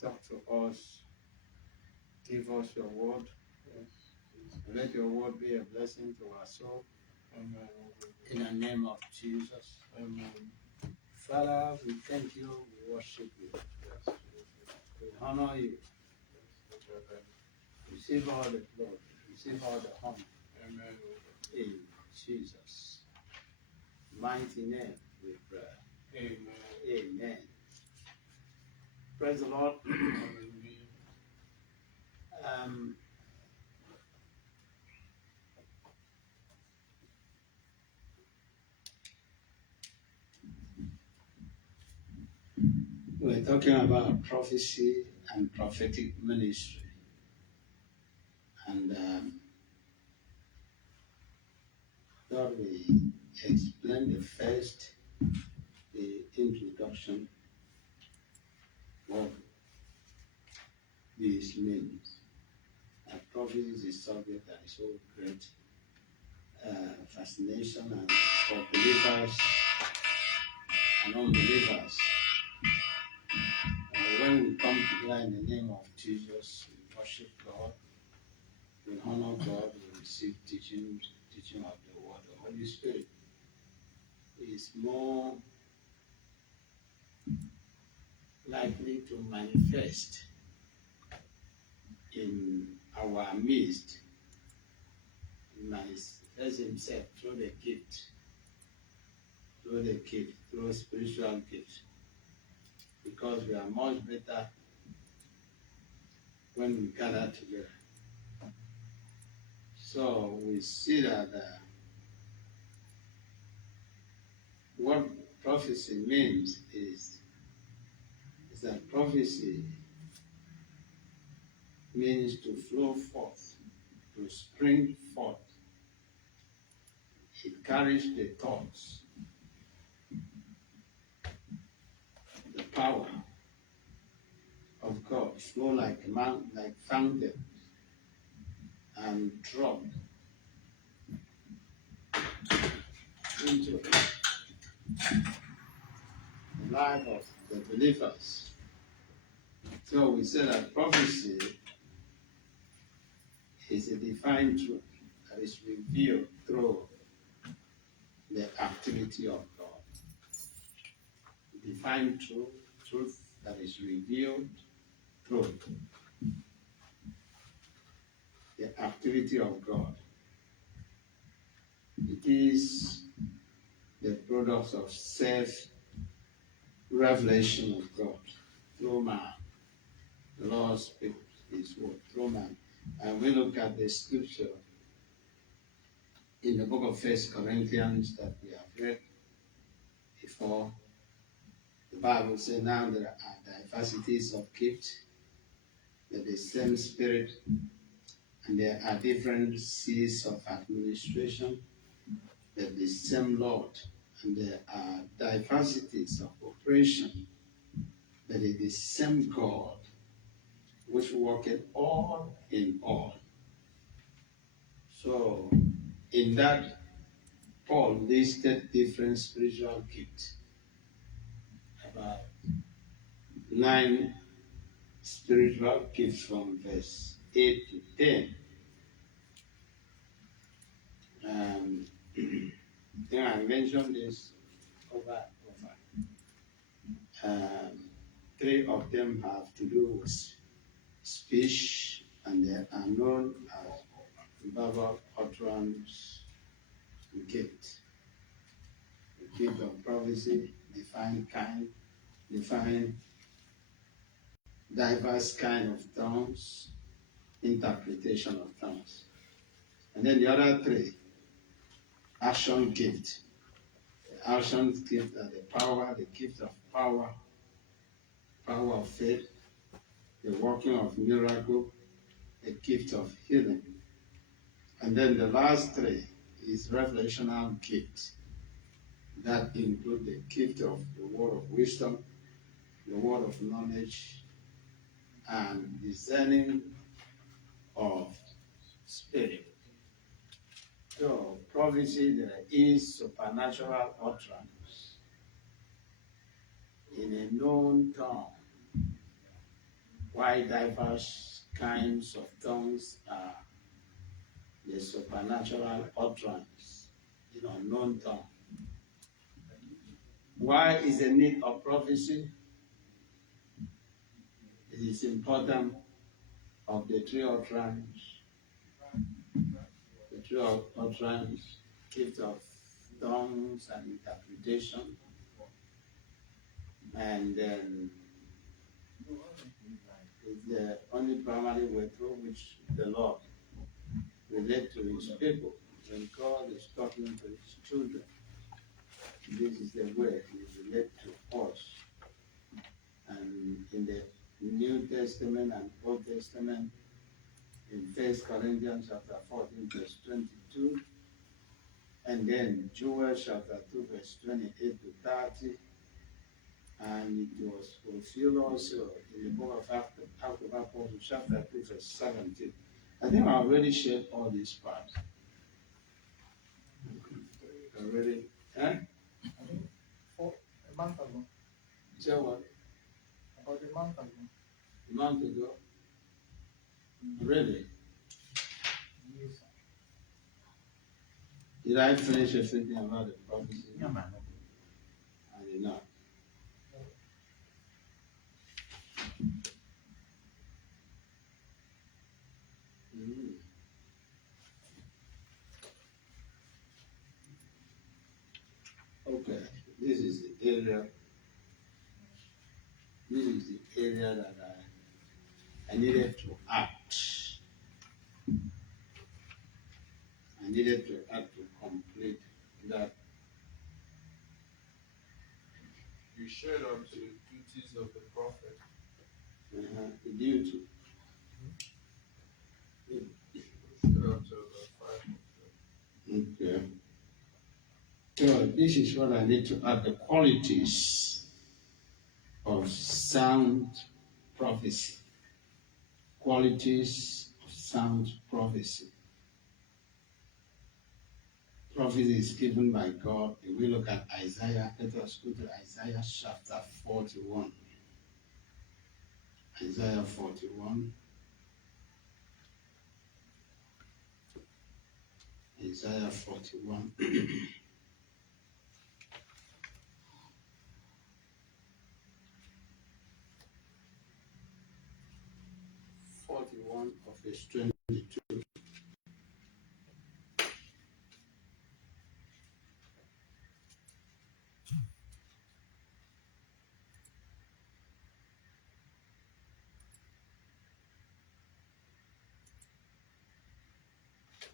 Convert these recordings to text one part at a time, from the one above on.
Talk to us. Give us your word. Let your word be a blessing to our soul. Amen. In the name of Jesus. Amen. Father, we thank you. We worship you. Yes. We honor you. Amen. Receive all the glory. Receive all the honor. Amen. In Jesus' mighty name we pray. Amen. Amen. Praise the Lord. We're talking about prophecy and prophetic ministry. And God will explain the first, the introduction, what this means. And prophecy is a subject that is so great fascination and for believers and unbelievers. When we come together in the name of Jesus, we worship God, we honor God, we receive teaching of the word. The Holy Spirit is more likely to manifest in our midst, manifest himself through the gift, through spiritual gift. Because we are much better when we gather together. So we see that what prophecy means is that prophecy means to flow forth, to spring forth. It carries the thoughts, the power of God, flow like fountain and drop into the life of the believers. So we say that prophecy is a divine truth that is revealed through the activity of God. Divine truth that is revealed through the activity of God. It is the product of self-revelation of God through man. The Lord speaks His word through man. And we look at the scripture in the book of 1 Corinthians that we have read before. The Bible says now there are diversities of gifts, but the same Spirit, and there are different seats of administration, but the same Lord, and there are diversities of operation, but it is the same God which worketh all in all. So, in that, Paul listed different spiritual gifts, about 9 spiritual gifts from verse 8 to 10. Then I mentioned this over. 3 of them have to do with speech, and they are known as verbal utterance gift. The gift of prophecy, define diverse kind of tongues, interpretation of tongues. And then the other 3, action gift. The action gift are the gift of power of faith, the working of miracle, the gift of healing. And then the last 3 is revelational gift. That include the gift of the word of wisdom, the word of knowledge, and discerning of spirit. So, prophecy, there is supernatural utterance in a known tongue why diverse kinds of tongues are the supernatural utterance in unknown tongue. Why is the need of prophecy? It is important of the three utterance, gift of tongues and interpretation, and then is the only primary way through which the Lord relates to his people. When God is talking to his children, this is the way he relates to us. And in the New Testament and Old Testament, in 1 Corinthians chapter 14, verse 22, and then Joel chapter 2, verse 28 to 30, and it was fulfilled also in the book of Acts of Apostles, chapter 2, verse 17. I think I already shared all these parts. Already, eh? I think for a month ago. Say what? About a month ago. A month ago? Really? Yes. Did I finish everything about the prophecy? Yeah, man. I did not. Mm. Okay, this is the area. This is the area that I needed to act. I needed to act to complete that. You shared up to the duties of the prophet. The duty. You shared up to the 5. Okay. So this is what I need to add: the qualities of sound prophecy. Qualities of sound prophecy. Prophecy is given by God. If we look at Isaiah, let us go to Isaiah chapter 41. Isaiah 41. Isaiah 41. 41 of verse 22.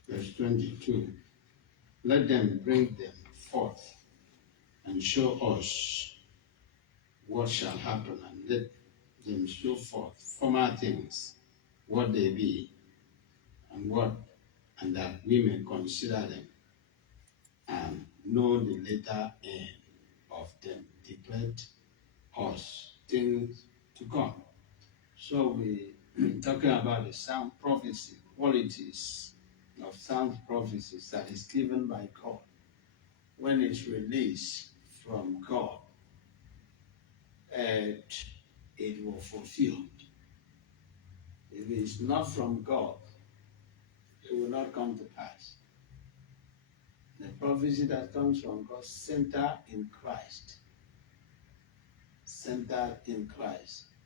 Verse 22. Let them bring them forth and show us what shall happen, and let them show forth former things, what they be, and that we may consider them and know the later end of them. Declare us things to come. So we talking about the sound prophecy, qualities of sound prophecies that is given by God. When it's released from God, it will fulfill. If it is not from God, it will not come to pass. The prophecy that comes from God, centered in Christ,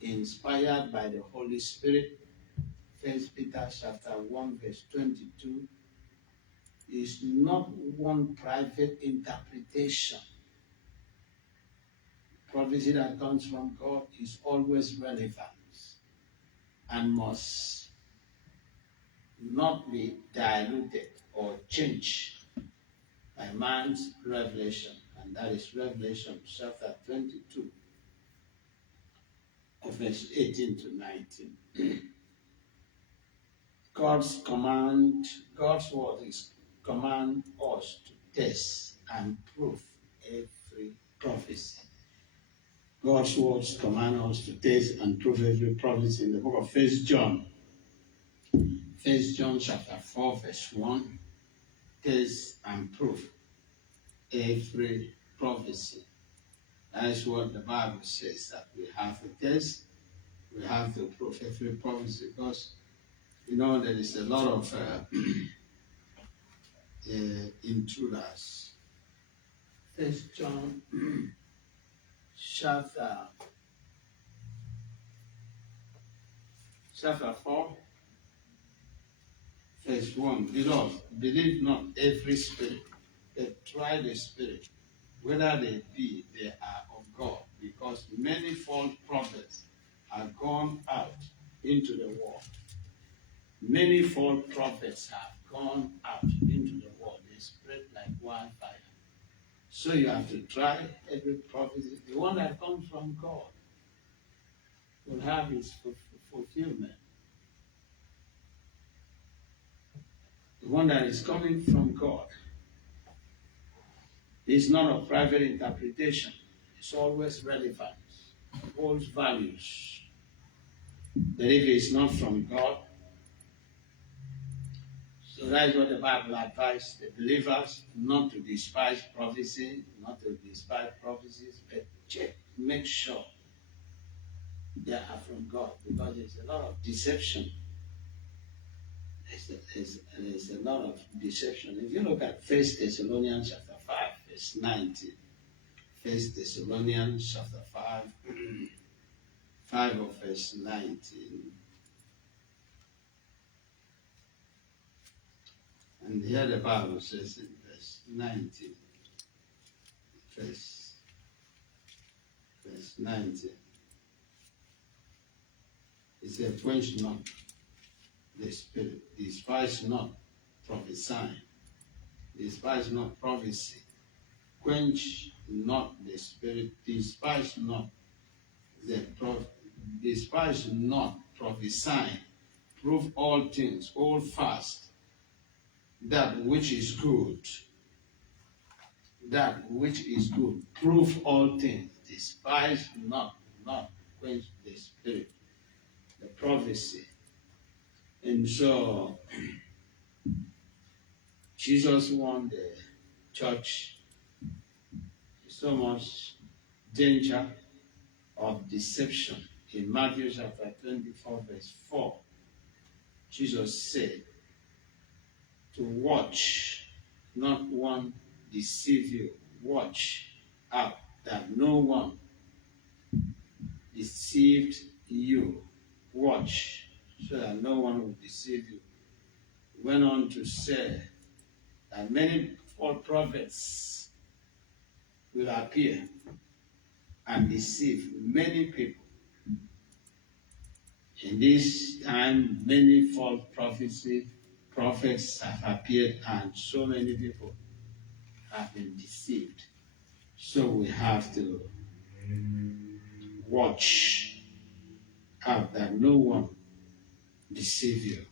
inspired by the Holy Spirit. 1 Peter chapter 1, verse 22, is not one private interpretation. Prophecy that comes from God is always relevant and must not be diluted or changed by man's revelation. And that is Revelation chapter 22, of verse 18 to 19. God's word is command us to test and prove every prophecy. God's words command us to test and prove every prophecy in the book of 1 John. 1 John chapter 4, verse 1. Test and prove every prophecy. That is what the Bible says, that we have to test, we have to fulfill prophecy because there is a lot of intruders. First John chapter 4, verse 1. Beloved, believe not every spirit, but try the spirit, whether they are of God, because many false prophets are gone out into the world. Many false prophets have gone out into the world. They spread like wildfire. So you have to try every prophecy. The one that comes from God will have its fulfillment. The one that is coming from God is not a private interpretation. It's always relevant, holds values. But if it's not from God, so that is what the Bible advises the believers not to despise prophecy, not to despise prophecies, but check, make sure they are from God, because there's a lot of deception. There's a lot of deception. If you look at 1 Thessalonians chapter 5, verse 19, 1 Thessalonians chapter 5, 5 of verse 19. And here the Bible says in verse 19, verse 19, it says, quench not the spirit, despise not prophesying, despise not prophecy, quench not the spirit, despise not prophesying, prove all things, hold fast that which is good, prove all things, despise not quench the spirit, the prophecy. And so Jesus warned the church so much danger of deception. In Matthew chapter 24, verse 4, Jesus said to watch, not one deceive you. Watch out that no one deceived you. Watch so that no one will deceive you. He went on to say that many false prophets will appear and deceive many people. In this time, many false prophets have appeared, and so many people have been deceived. So we have to watch out that no one deceive you.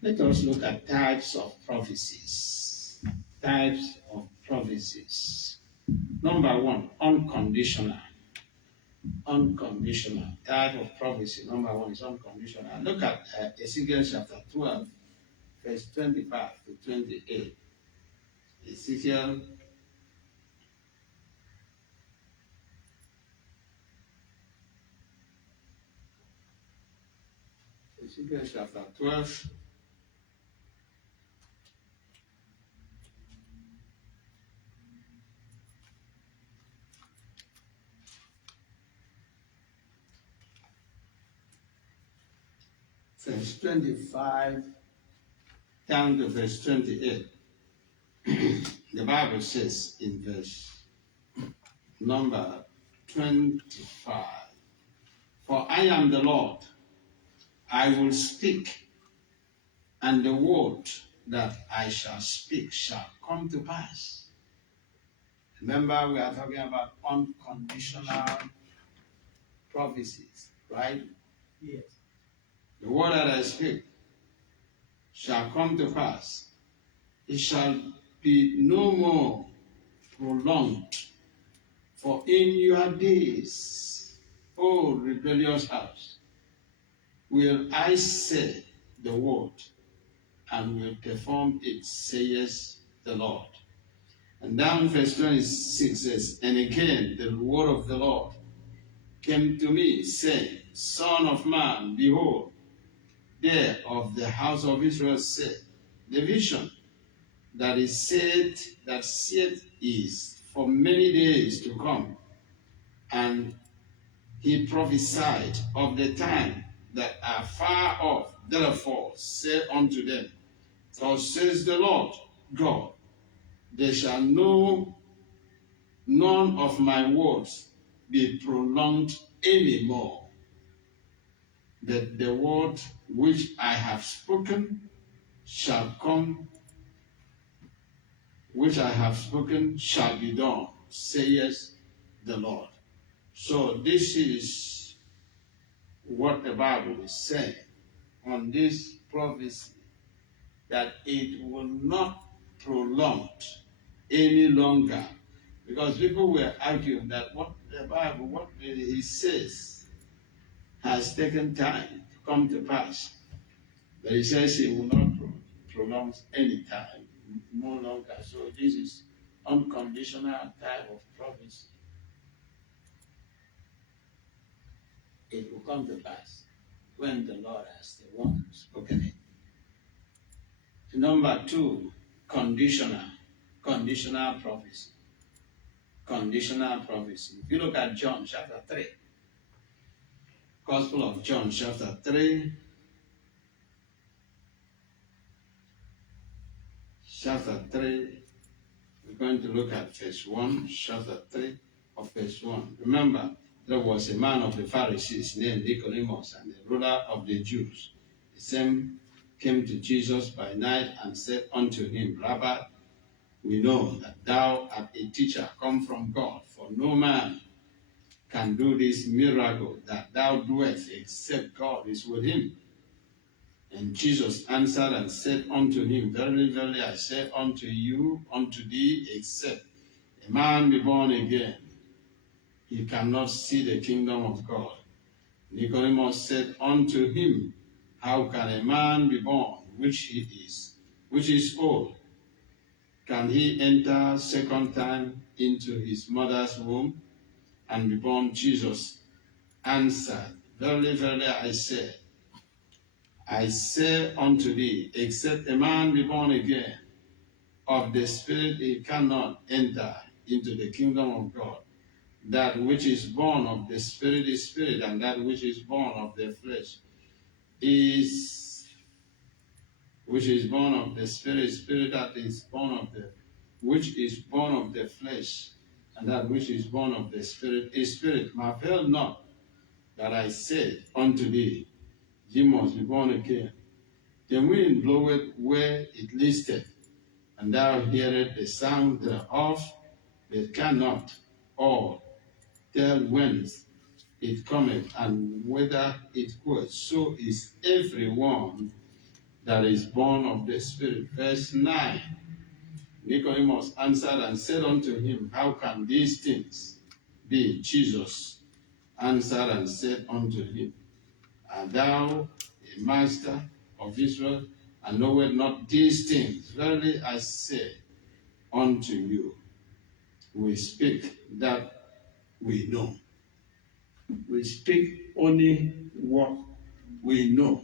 Let us look at types of prophecies. Types of prophecies. Number 1, unconditional. Unconditional. Type of prophecy. Number 1 is unconditional. Look at Ezekiel chapter 12, verse 25 to 28. Ezekiel chapter 12, verse 25 down to verse 28. The Bible says in verse number 25, for I am the Lord, I will speak, and the word that I shall speak shall come to pass. Remember, we are talking about unconditional prophecies, right? Yes. The word that I speak shall come to pass. It shall be no more prolonged. For in your days, O rebellious house, will I say the word, and will perform it, says the Lord. And down verse 26 says, and again the word of the Lord came to me, saying, Son of man, behold, there of the house of Israel said, the vision that saith is for many days to come. And he prophesied of the time that are far off. Therefore say unto them, thus says the Lord God, there shall none of my words be prolonged any more, that the word which I have spoken shall come, which I have spoken shall be done, says the Lord. So this is what the Bible is saying on this prophecy, that it will not prolong any longer. Because people were arguing that what the Bible, what he says, has taken time to come to pass. But he says he will not prolong any time, no longer. So this is unconditional type of prophecy. It will come to pass when the Lord has the one spoken it. Number 2, conditional prophecy. Conditional prophecy. If you look at John chapter 3, Gospel of John chapter 3, we're going to look at verse 1, chapter 3 of verse 1. Remember, there was a man of the Pharisees named Nicodemus, and the ruler of the Jews. The same came to Jesus by night and said unto him, Rabbi, we know that thou art a teacher come from God, for no man can do this miracle that thou doest except God is with him. And Jesus answered and said unto him, Verily, verily, I say unto thee, except a man be born again, he cannot see the kingdom of God. Nicodemus said unto him, How can a man be born, which is old? Can he enter second time into his mother's womb and be born? Jesus answered, Verily, verily, I say unto thee, except a man be born again of the Spirit, he cannot enter into the kingdom of God. That which is born of the Spirit is spirit, and that which is born of the flesh which is born of the Spirit, spirit, that is born of the, which is born of the flesh, and that which is born of the Spirit is spirit. Marvel not that I said unto thee, ye must be born again. The wind bloweth where it listeth, and thou hearest the sound thereof, but cannot or tell whence it cometh and whither it goeth. So is everyone that is born of the Spirit. Verse 9. Nicodemus answered and said unto him, How can these things be? Jesus answered and said unto him, Art thou a master of Israel, and knowest not these things? Verily I say unto you, we speak that we know. We speak only what we know.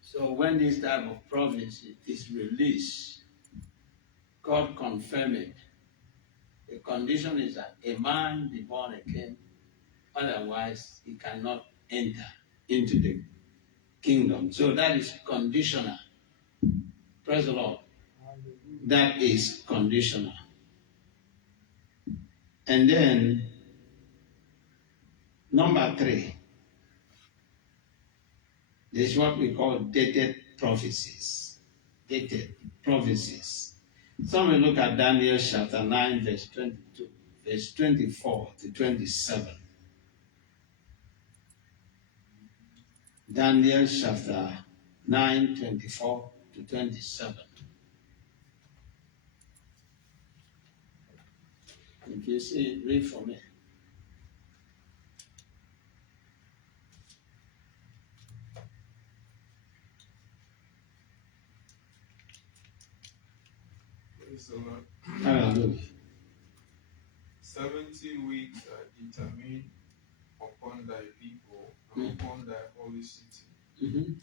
So when this type of prophecy is released, God confirm it. The condition is that a man be born again, otherwise he cannot enter into the kingdom. So that is conditional. Praise the Lord. That is conditional. And then, number 3 is what we call dated prophecies. Dated prophecies. Some will look at Daniel chapter 9, verse 22, verse 24 to 27. Daniel chapter 9, 24 to 27. If you see it, read for me. Praise the Lord. Hallelujah. 70 weeks are determined upon thy people and upon thy holy city,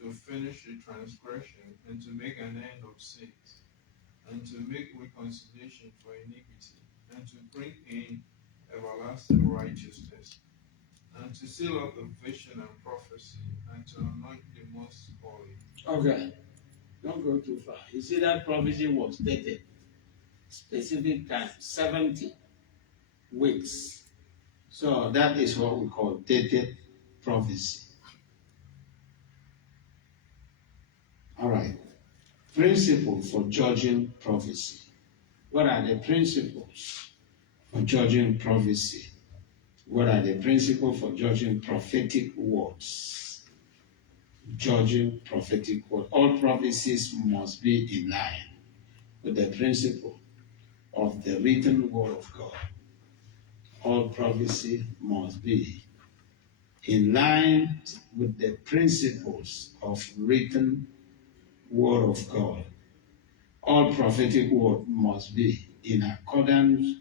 to finish the transgression, and to make an end of sins, and to make reconciliation for iniquity, and to bring in everlasting righteousness, and to seal up the vision and prophecy, and to anoint the most holy. Okay, don't go too far. You see that prophecy was dated specific time, 70 weeks. So that is what we call dated prophecy. All right. Principle for judging prophecy. What are the principles for judging prophecy? What are the principles for judging prophetic words? Judging prophetic words. All prophecies must be in line with the principle of the written word of God. All prophecy must be in line with the principles of written word of God. All prophetic word must be in accordance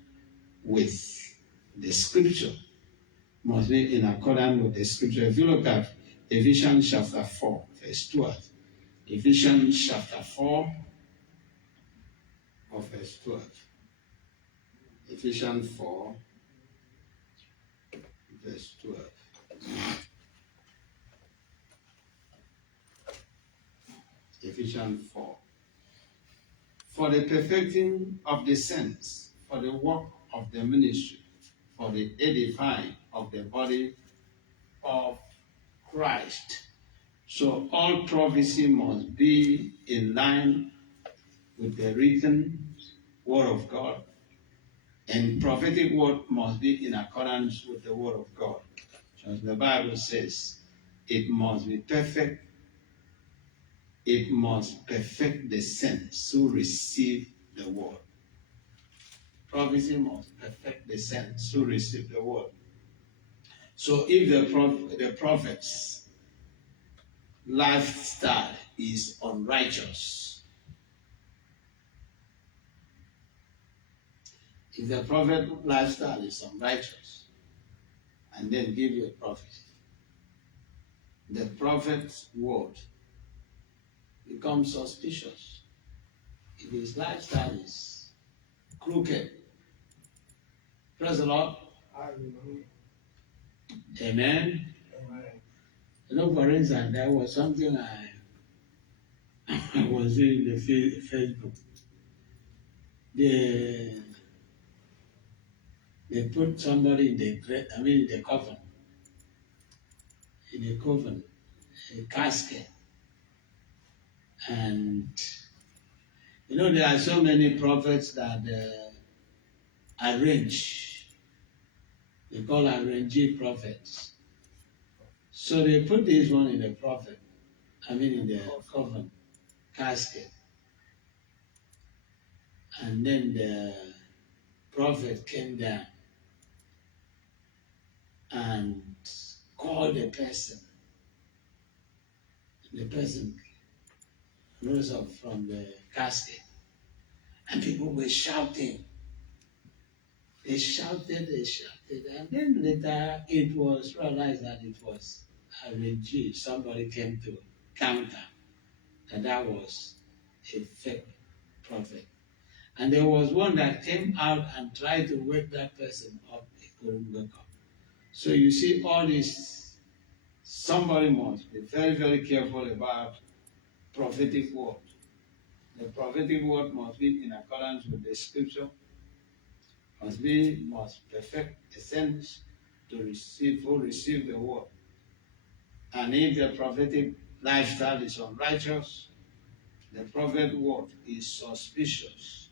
with the scripture. Must be in accordance with the scripture. If you look at Ephesians chapter 4, verse 12. Ephesians chapter 4 of verse 12. Ephesians 4, verse 12. Ephesians 4. For the perfecting of the saints, for the work of the ministry, for the edifying of the body of Christ. So all prophecy must be in line with the written word of God, and prophetic word must be in accordance with the word of God. As the Bible says, it must be perfect. It must perfect the saints who receive the word. Prophecy must perfect the saints who receive the word. So if the prophet's lifestyle is unrighteous, if the prophet's lifestyle is unrighteous, and then give you a prophecy, the prophet's word becomes suspicious. If his lifestyle is crooked, praise the Lord. Hallelujah. Amen. Amen. You know, for instance, there was something I was doing in the Facebook. They put somebody in the coffin, a casket, and you know there are so many prophets that arrange. They call arrangee prophets. So they put this one in the in the coffin casket, and then the prophet came down and called the person. The person rose up from the casket, and people were shouting. They shouted, and then later it was realized that it was a regime. Somebody came to counter that was a fake prophet. And there was one that came out and tried to wake that person up. He couldn't wake up. So you see all this, somebody must be very, very careful about prophetic word. The prophetic word must be in accordance with the scripture, must perfect the sense to receive the word. And if the prophetic lifestyle is unrighteous, the prophet word is suspicious,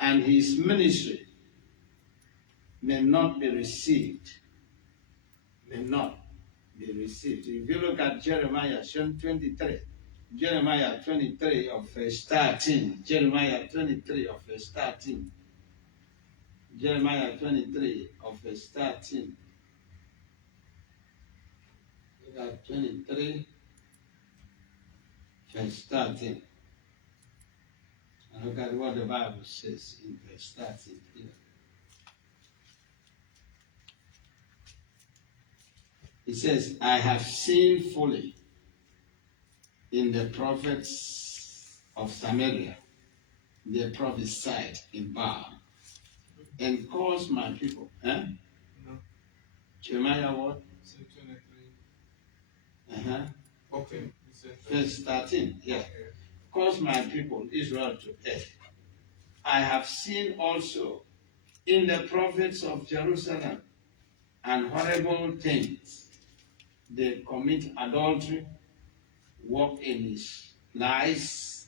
and his ministry may not be received. If you look at Jeremiah 23 of verse 13, Jeremiah 23 of verse 13, Jeremiah 23 of verse 13. Look at 23 verse 13. And look at what the Bible says in verse 13 here. It says, I have seen fully in the prophets of Samaria, they prophesied in Baal and caused my people. Eh? No. Jeremiah what? 23. Okay. Verse 13. Yeah. Okay. Caused my people Israel to err. I have seen also in the prophets of Jerusalem and horrible things. They commit adultery, walk in his lies.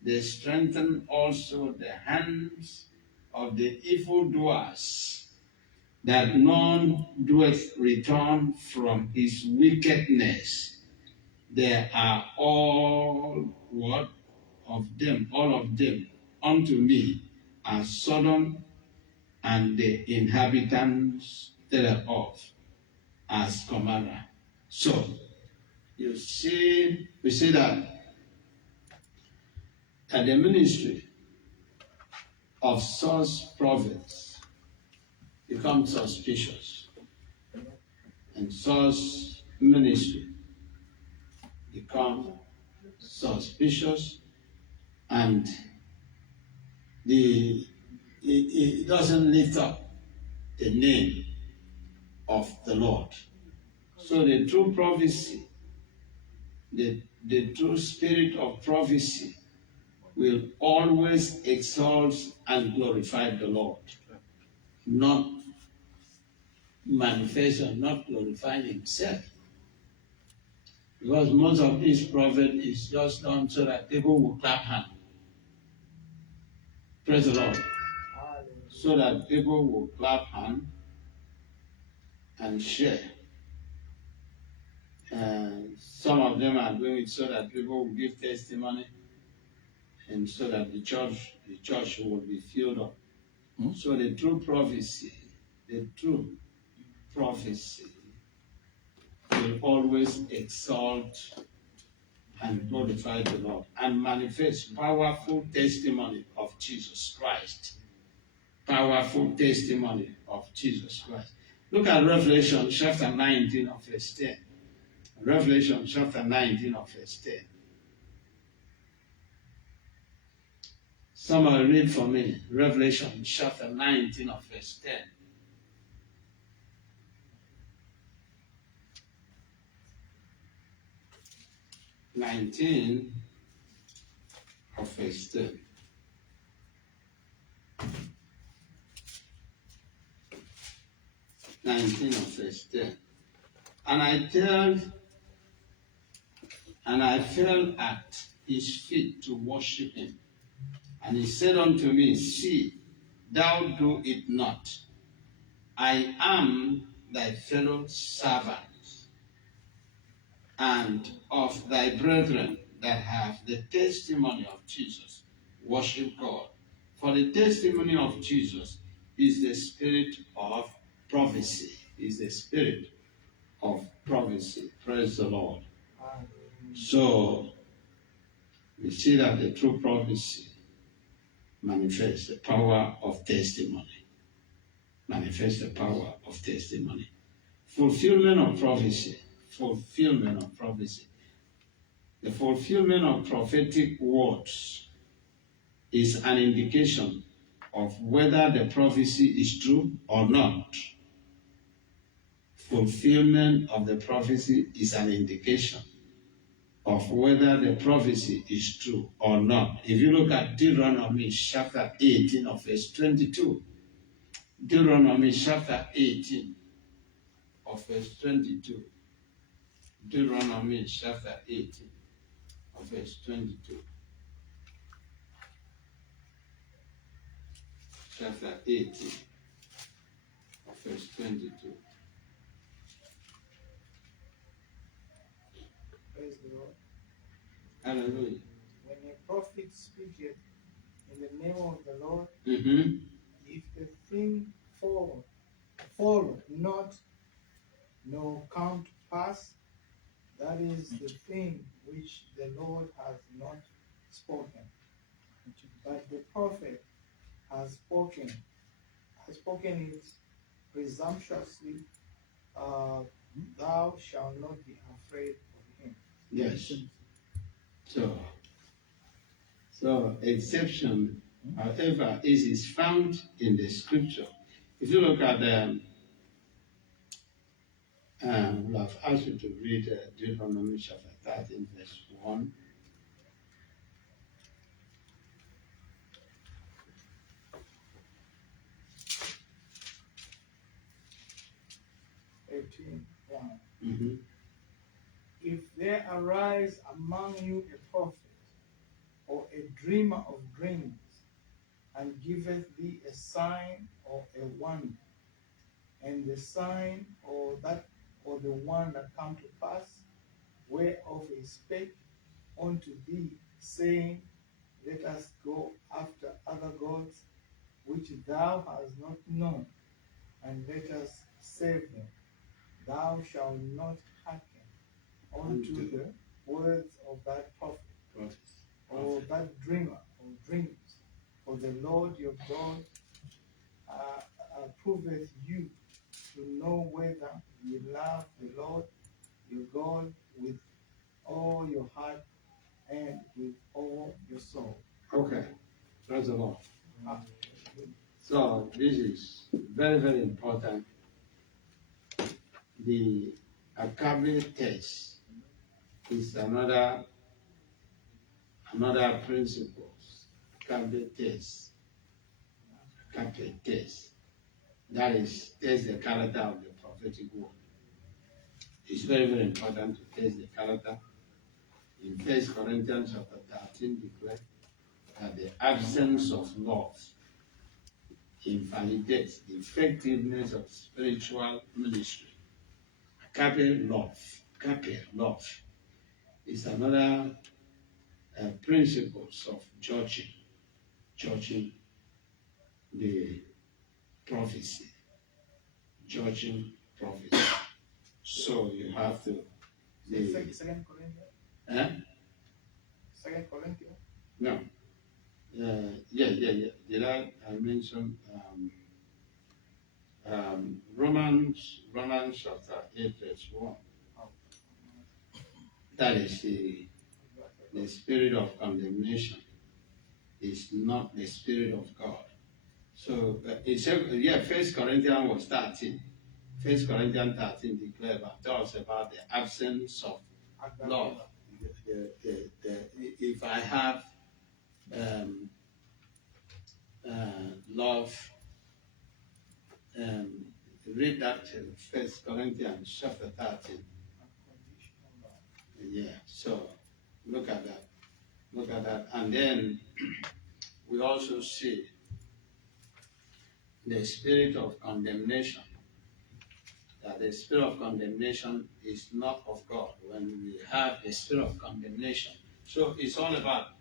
They strengthen also the hands of the evildoers, that none doeth return from his wickedness. They are all what? All of them unto me are Sodom and the inhabitants thereof as Gomorrah. So, you see, we see that the ministry of such prophets becomes suspicious, and such ministry becomes suspicious, and it doesn't lift up the name of the Lord. So the true prophecy, the true spirit of prophecy will always exalt and glorify the Lord, not manifestation, not glorifying himself. Because most of this prophet is just done so that people will clap hands. Praise the Lord. So that people will clap hands and share. Some of them are doing it so that people will give testimony, and so that the church will be filled up. So the true prophecy will always exalt and glorify the Lord and manifest powerful testimony of Jesus Christ. Powerful testimony of Jesus Christ. Look at Revelation chapter 19 of verse 10. Revelation chapter 19 of verse 10. Somebody read for me. Revelation chapter 19 of verse 10. 19 of verse 10. Of verse 10. And I fell at his feet to worship him. And he said unto me, See, thou do it not. I am thy fellow servant, and of thy brethren that have the testimony of Jesus. Worship God. For the testimony of Jesus is the spirit of prophecy. Is the spirit of prophecy. Praise the Lord. So we see that the true prophecy manifests the power of testimony. Manifests the power of testimony. Fulfillment of prophecy. Fulfillment of prophecy. The fulfillment of prophetic words is an indication of whether the prophecy is true or not. Fulfillment of the prophecy is an indication of whether the prophecy is true or not. If you look at Deuteronomy chapter 18 of verse 22, Deuteronomy chapter 18 of verse 22, Deuteronomy chapter 18 of verse 22. Chapter 18 of verse 22. Praise the Lord. Hallelujah. When a prophet speaketh in the name of the Lord, if the thing fall not, nor come to pass, that is the thing which the Lord has not spoken. But the prophet has spoken it presumptuously, thou shalt not be afraid of him. Yes. So exception, however, is found in the scripture. If you look at we'll have asked you to read Deuteronomy chapter 13, verse 1. 18:1. Mm-hmm. If there arise among you a prophet or a dreamer of dreams, and giveth thee a sign or a wonder, and the sign or the wonder come to pass, whereof he spake unto thee, saying, Let us go after other gods which thou hast not known, and let us save them. Thou shalt not hearken unto the words of that prophet, or that dreamer of dreams. For the Lord your God proveth you to know whether ye love the Lord your God with all your heart and with all your soul. Okay, praise the Lord. Ah, So this is very, very important. The Akabe test is another principle. Akabe test. Akabe test. That is test the character of the prophetic word. It's very, very important to test the character. In 1 Corinthians chapter 13 declares that the absence of love invalidates the effectiveness of spiritual ministry. Agape love is another principles of judging the prophecy, judging prophecy. So you have to. Second Corinthians. Eh? 2 Corinthians. No. Yeah. Did I mention Romans chapter 8 verse 1? That is the spirit of condemnation is not the spirit of God. So it's 1 Corinthians was 13. 1 Corinthians 13 declared talks about the absence of love. If I have love, read that 1 Corinthians chapter 13. Yeah, so look at that. And then we also see the spirit of condemnation. That the spirit of condemnation is not of God. When we have the spirit of condemnation, so it's all about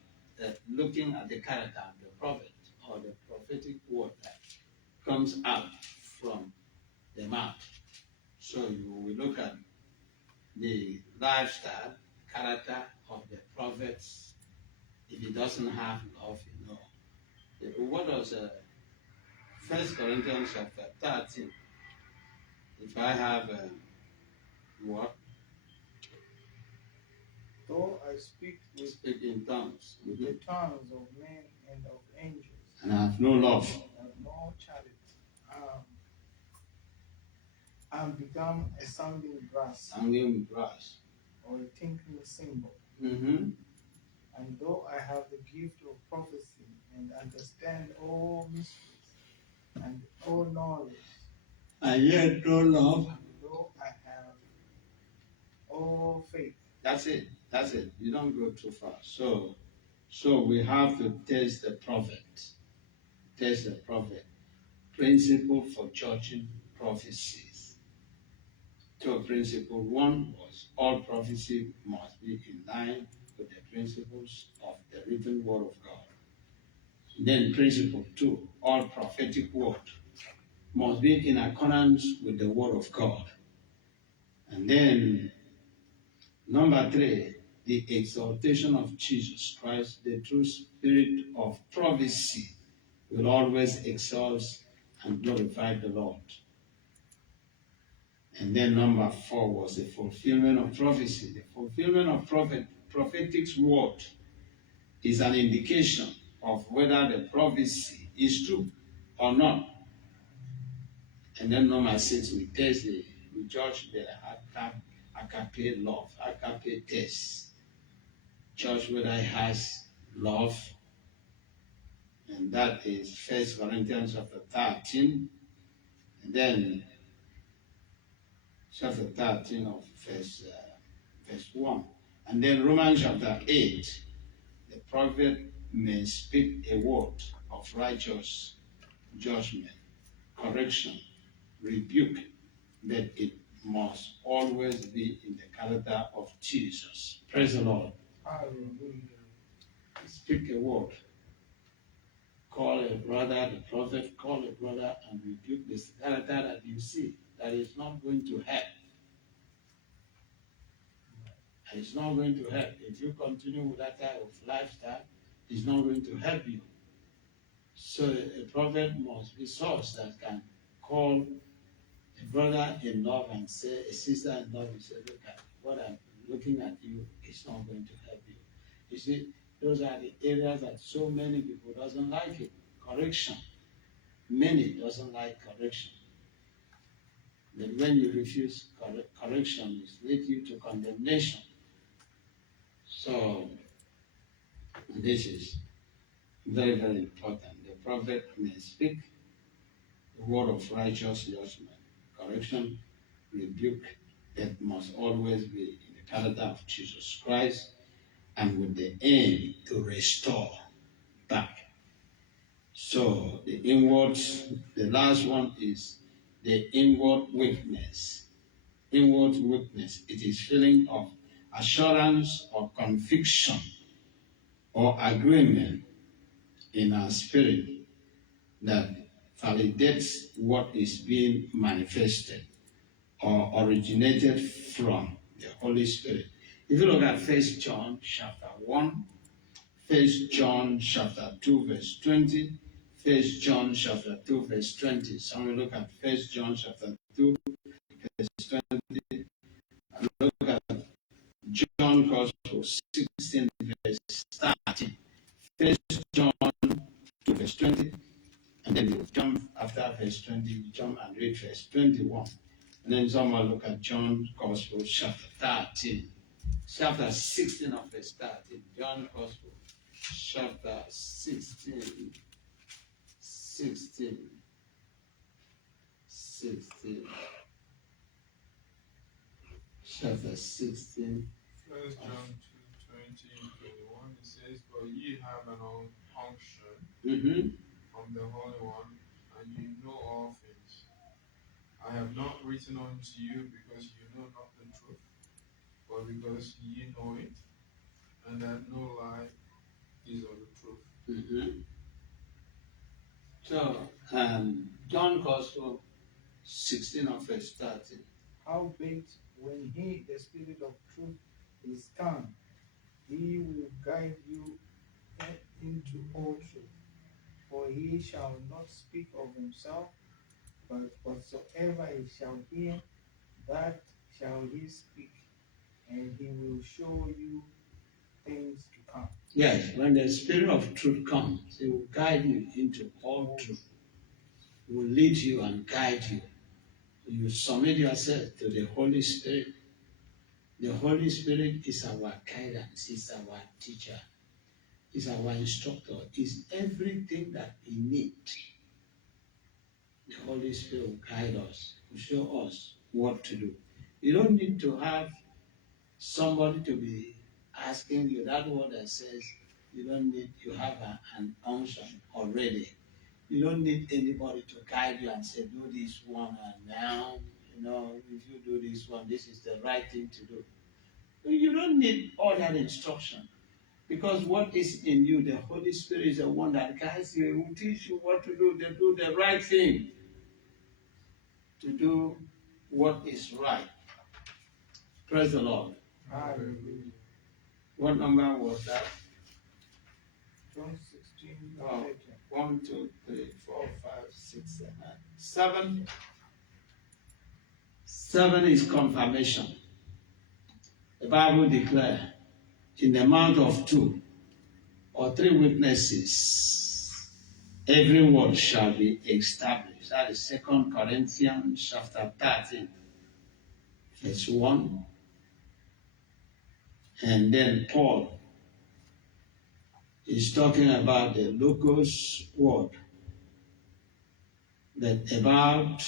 looking at the character of the prophet or the prophetic word that comes out from the mouth. So you will look at the lifestyle, character of the prophets. If he doesn't have love, what does 1 Corinthians chapter 13? If I have what? Though I speak in tongues, with the tongues of men and of angels, and I have no love, and no charity, I'm become a sounding brass, or a tinkling cymbal. Mm-hmm. And though I have the gift of prophecy and understand all mysteries and all knowledge, and yet no love. Though I have all faith. That's it. You don't go too far. So we have to test the prophet. Principle for judging prophecies. So principle 1 was all prophecy must be in line with the principles of the written word of God. Then principle 2, all prophetic word must be in accordance with the word of God. And then number 3, the exaltation of Jesus Christ, the true spirit of prophecy, will always exalt and glorify the Lord. And then number 4 was the fulfillment of prophecy. The fulfillment of prophetic word is an indication of whether the prophecy is true or not. And then number 6, we judge the agape love, agape test. Judge whether it has love, and that is 1 Corinthians chapter 13, and then chapter 13 of verse 1. And then Romans chapter 8, the prophet may speak a word of righteous judgment, correction, rebuke, but it must always be in the character of Jesus. Praise the Lord. Hallelujah. Speak a word. Call a brother, the prophet, call a brother and rebuke this character that you see that is not going to help. It's not going to help. If you continue with that type of lifestyle, it's not going to help you. So a prophet must be source that can call a brother in love and say, a sister in love and say, look at what I'm looking at you, it's not going to help you. You see, those are the areas that so many people doesn't like it. Correction. Many doesn't like correction. But when you refuse correction, it leads you to condemnation. So this is very, very important. The prophet may speak the word of righteous judgment, correction, rebuke, that must always be in the character of Jesus Christ and with the aim to restore back. So the last one is the inward witness. Inward witness, it is feeling of assurance or conviction or agreement in our spirit that validates what is being manifested or originated from the Holy Spirit. If you look at 1 John chapter 1, 1 John chapter 2 verse 20, 1 John chapter 2 verse 20. So we look at 1 John chapter 2 verse 20, and look at John Gospel 16 verse 13. 1 John 2 verse 20, and then you jump after verse 20, you jump and read verse 21. And then someone look at John Gospel chapter 13, chapter 16 of verse 13. John Gospel chapter 16, chapter 16. 1 John 2:20 and 21, it says, "But ye have an unction from the Holy One, and ye know all things. I have not written unto you because you know not the truth, but because ye know it, and that no lie is of the truth." So, John Gospel 16 of verse 13. Howbeit, when he, the Spirit of truth, is come, he will guide you into all truth. For he shall not speak of himself, but whatsoever he shall hear, that shall he speak, and he will show you things to come. Yes, when the Spirit of truth comes, he will guide you into all truth. He will lead you and guide you. You submit yourself to the Holy Spirit. The Holy Spirit is our guidance, is our teacher, is our instructor, is everything that we need. The Holy Spirit will guide us, will show us what to do. You don't need to have somebody to be asking you that word that says you have an unction already. You don't need anybody to guide you and say, do this one, and now, if you do this one, this is the right thing to do. You don't need all that instruction. Because what is in you, the Holy Spirit is the one that guides you, will teach you what to do the right thing. To do what is right. Praise the Lord. Hallelujah. What number was that? John 16, Oh, 1, 2, 3, 4, 5, 6, 7, 8. 7 is confirmation. The Bible declares, in the mouth of 2 or 3 witnesses, every word shall be established. That is 2 Corinthians chapter 13, verse 1. And then Paul is talking about the Logos word, that about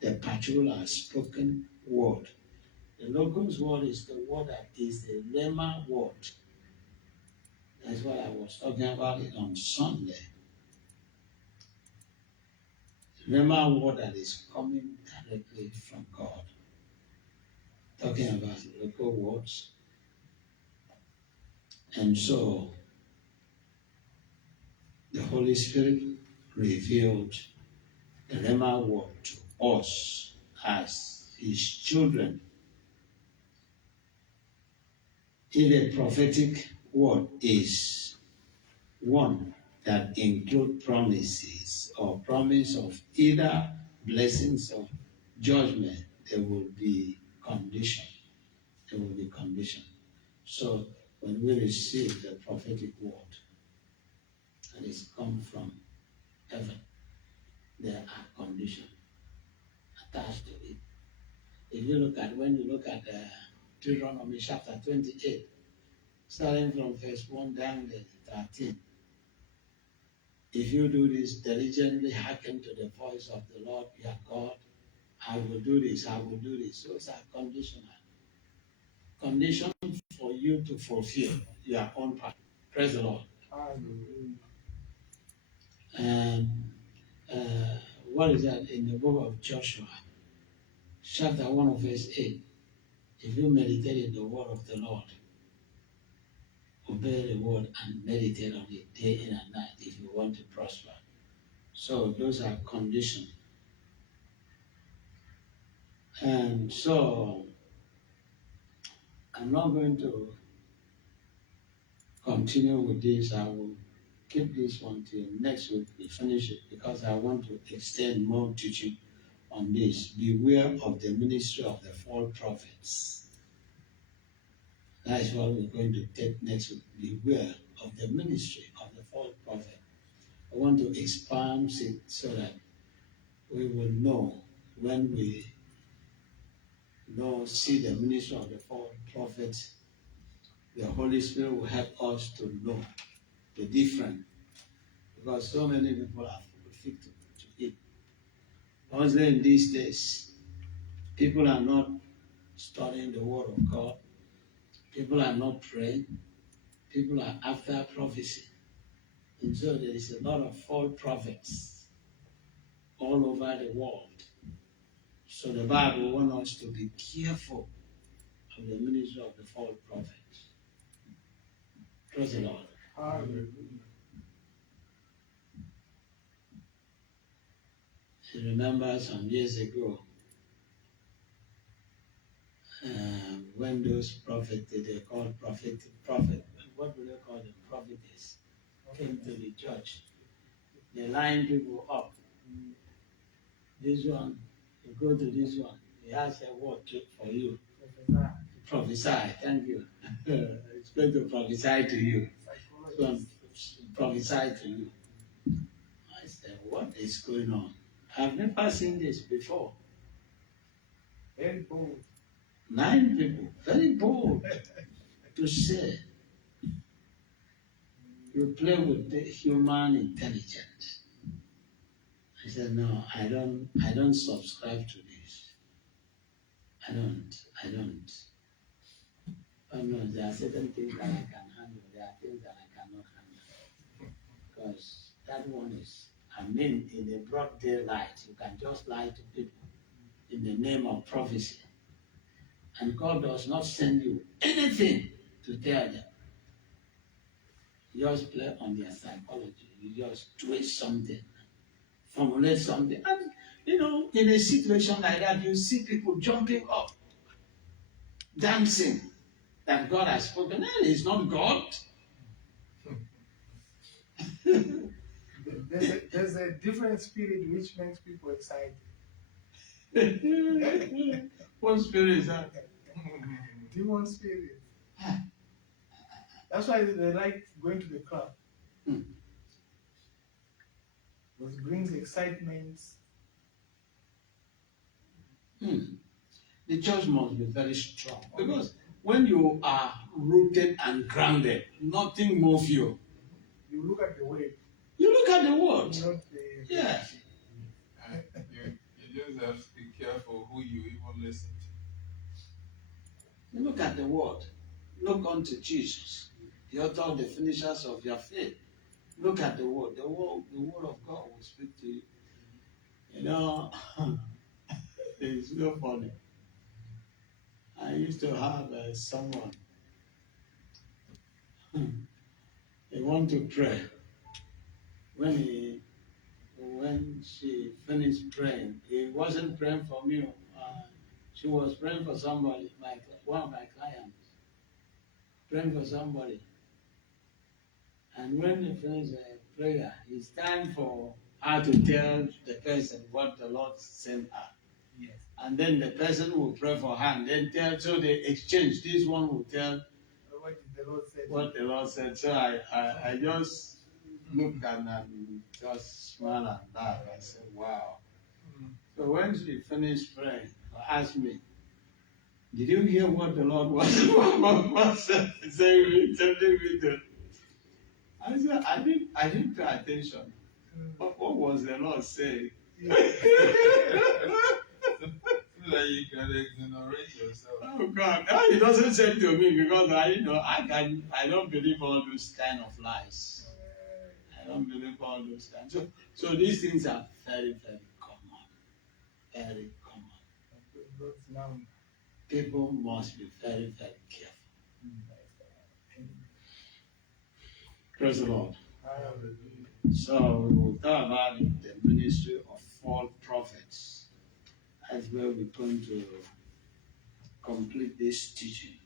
the particular spoken word. The Logos word is the word that is the Rhema word. That's what I was talking about it on Sunday. The Rhema word that is coming directly from God. Talking about the local words. And so, the Holy Spirit revealed the Rhema word to us as His children. If a prophetic word is one that include promises or promise of either blessings or judgment, there will be condition. There will be condition. So when we receive the prophetic word that is come from heaven, there are conditions attached to it. If you look at, when you look at Deuteronomy chapter 28, starting from verse 1 down to 13, if you do this, diligently hearken to the voice of the Lord your God, I will do this, I will do this. Those are conditional. Condition for you to fulfill your own part. Praise the Lord. And what is that in the book of Joshua, chapter 1 verse 8? If you meditate in the word of the Lord, obey the word and meditate on it day in and night if you want to prosper. So those are conditions. And so I'm not going to continue with this. I will keep this one till next week we finish it because I want to extend more teaching on this. Beware of the ministry of the false prophets. That is what we're going to take next week. Beware of the ministry of the false prophet. I want to expand it so that we will know when we see the ministry of the false prophets, the Holy Spirit will help us to know the difference. Because so many people are fit to it. Also in these days, people are not studying the Word of God. People are not praying. People are after prophecy. And so there is a lot of false prophets all over the world. So the Bible wants us to be careful of the ministry of the false prophets. Praise the Lord. Hallelujah. I remember some years ago, when those prophets, they called prophet, what do they call them? Prophetess, came to the church. They line people up. This one, you go to this one, he has a word for you. Prophesy, thank you. It's going to prophesy to you. So prophesy to you. I said, what is going on? I've never seen this before. Very bold. 9 people, very bold to say, you play with the human intelligence. I said, no, I don't subscribe to this. I don't. But no, there are certain things that I can handle. There are things that I cannot handle. Because that one is, in the broad daylight, you can just lie to people in the name of prophecy. And God does not send you anything to tell them. You just play on their psychology. You just twist something, formulate something. And, in a situation like that, you see people jumping up, dancing, that God has spoken. And it's not God. There's a different spirit which makes people excited. What spirit is that? Demon spirit. That's why they like going to the club. Hmm. Because it brings excitement. The church must be very strong because when you are rooted and grounded, nothing moves you. You look at the wave. You look at the world. Not the Yeah. You just have to be careful who you even listen to. You look at the word. Look unto Jesus, the author of the finishers of your faith. Look at the word. The word of God will speak to you. You know, it's so funny. I used to have someone. He want to pray. When she finished praying, he wasn't praying for me. She was praying for somebody, one of my clients, praying for somebody. And when he finished the prayer, it's time for her to tell the person what the Lord sent her. Yes. And then the person will pray for her and then tell, so they exchange. This one will tell what the Lord said. So I just looked and just smiled and laughed. I said, wow. So when she finished praying, she asked me, did you hear what the Lord was saying? Telling me to. I said, I didn't pay attention. But what was the Lord saying? So that you can exonerate yourself. Oh God! He doesn't say to me because I don't believe all those kind of lies. I don't believe all those kind. So these things are very, very common. Very common. People must be very, very careful. Praise the Lord. So we will talk about the ministry of false prophets. That's where we're going to complete this teaching.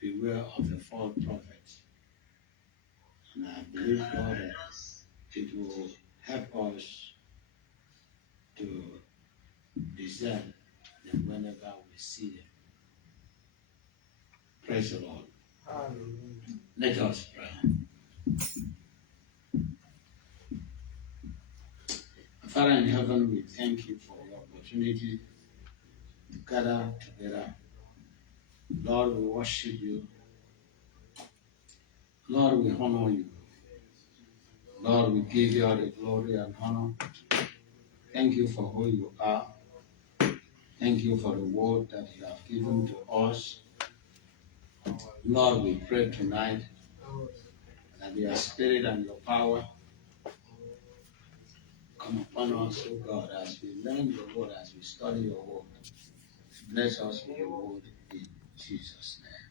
Beware of the false prophets. And I believe God that it will help us to discern them whenever we see them. Praise the Lord. Hallelujah. Let us pray. Father in heaven, we thank you for the opportunity to gather together. Lord, we worship you. Lord, we honor you. Lord, we give you all the glory and honor. Thank you for who you are. Thank you for the word that you have given to us. Lord, we pray tonight that your spirit and your power come upon us, O God, as we learn your word, as we study your word. Bless us with your word in Jesus' name.